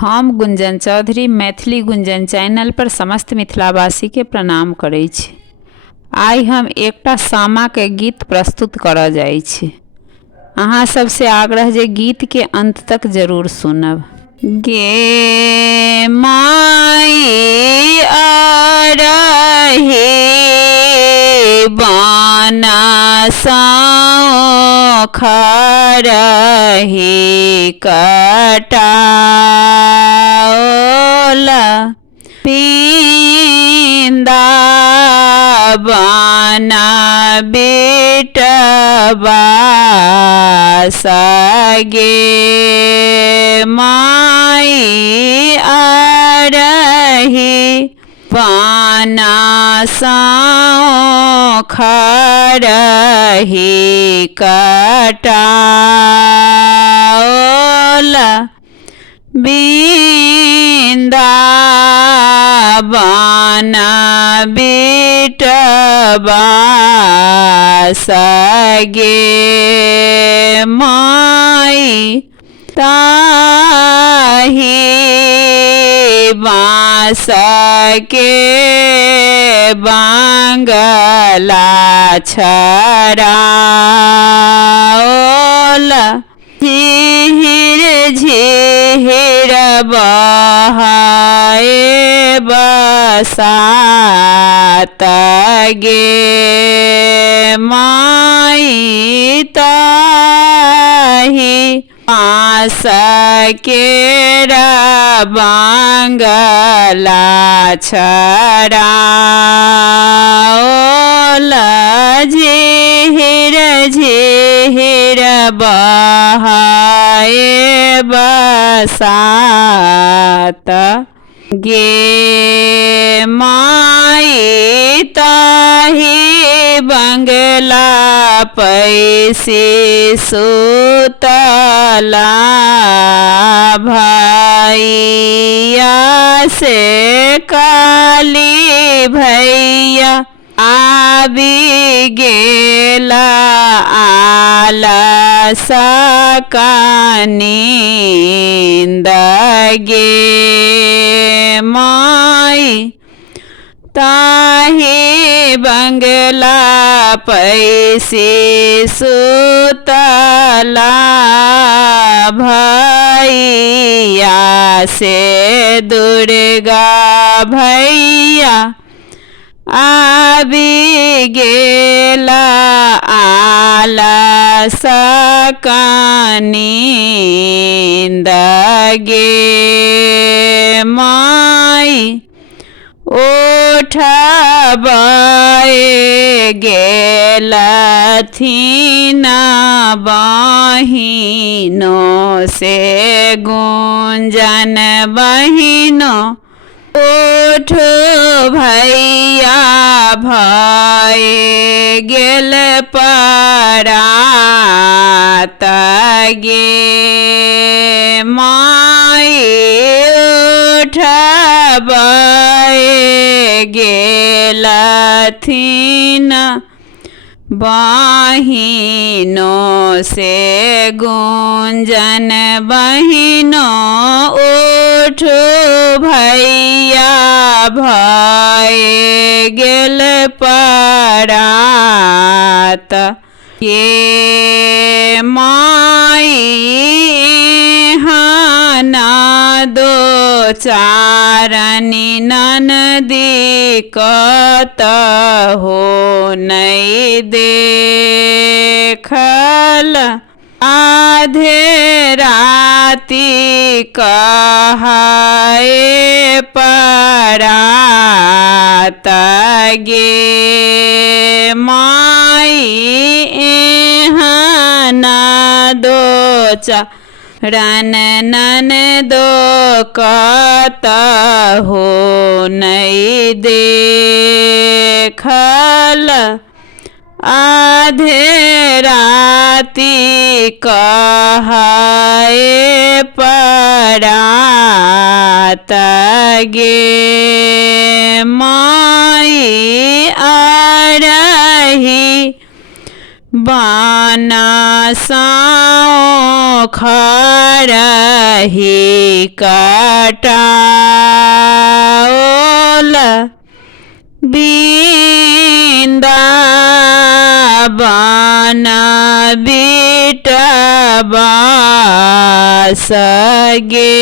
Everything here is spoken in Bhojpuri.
हम गुंजन चौधरी मैथिली गुंजन चैनल पर समस्त मिथिलावासी के प्रणाम करै छी। आइ हम एकटा सामा के गीत प्रस्तुत करऽ जाइ छी। अहाँ सबसे आग्रह जे गीत के अंत तक जरूर सुनब। गे माई अरही बनसाओ खरही कटाओला पिंदा बना बेटबा सगे माई अरही बनसाओ खरही कटाओला बिंदा बना बेटबा सगे माई ताही बाँस के बांगला छड़ाओला झिहिर झिहिर बहाए बसात गे माई ताही बाँस केरा बांगला छड़ाओला झिहिर झिहिर बहाए बसात गे माई ताही बंगला पैसी सुतला भैया से काली भैया आबि गेला आलस का नींद गे माई ताही बंगला पैसी सुतला भैया से दुर्गा भैया आबि गेला आलस का नींद गे माई उठबाए गेलथिन बहिनों से गुंजन बहिनों उठ भैया भए गेल परात गे माई उठबाए गेलथिन बहिनों से गुंजन बहिनों उठ भैया भए गेल परात ये माई हाना दो चारनी ननदी कत हो नहीं देखल आधे राती कहाए परात गे माई एहना दो रन नन दो कत हो नहीं देखल आधे राती कहाए परात गे माई अरही बनसाओ खरही कटाओल वृंदावन बिटवा सगे।